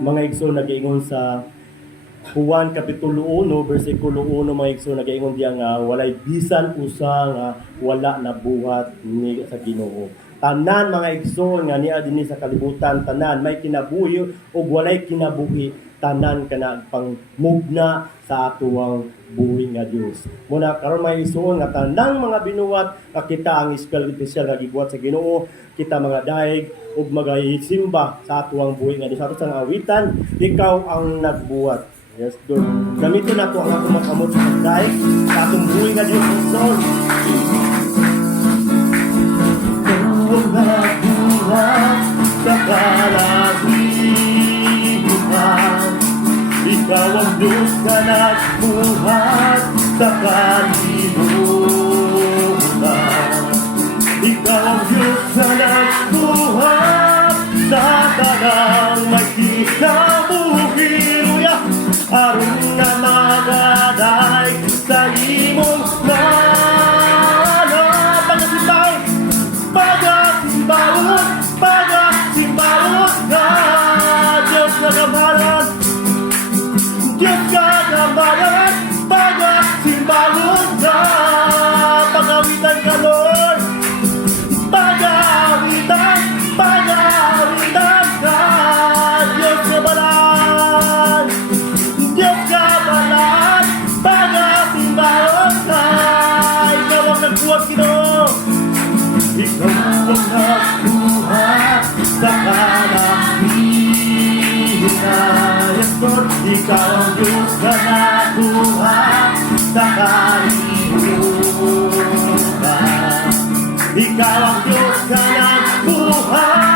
mga igsoon nag-iingon sa Juan Kapitulo 1, versikulo 1, mga igsoon nag-iingon diya nga walay bisan usa nga wala nabuhat ni sa Ginoo. Tanan mga igsoon nga niya dinhi sa kalibutan, tanan may kinabuhi ug walay kinabuhi, tanan kana pangmugna sa atuang buhi nga Dios. Muna karon may igsoon nga tanang mga binuwat kita ang espesyal nga gibuhat sa Ginoo, kita mga daig ug magahisimba sa atuang buhi nga Dios. Ato sa awitan, ikaw ang nagbuhat. Yes, Lord. Gamitin nato ang atong makamot sa pagdaig sa atong buhi nga Dios. Lord. Ikaw ang nagbuhat sa kalahibuhan. Ikaw ang Diyos na nagbuhat sa kalibutan. Ikaw ang Diyos na nagbuhat sa tanang may kinabuhi. Aron na magaday sa imong pagasimbawon, pagasimbawon, pagasimbawon ka, Diyos na kamalan, Diyos ka kamalan, pagasimbawon ka, pagawitan ka, Lord, pagawitan, pagawitan ka, Diyos na balan, Diyos ka balan, pagasimbawon ka, ikaw ang nagbuhat, Ginoo. Ikaw ang nagbuhat sa kalahibutan. Yes, Lord, ikaw ang Diyos na nagbuhat sa kalibutan. Ikaw ang Diyos na nagbuhat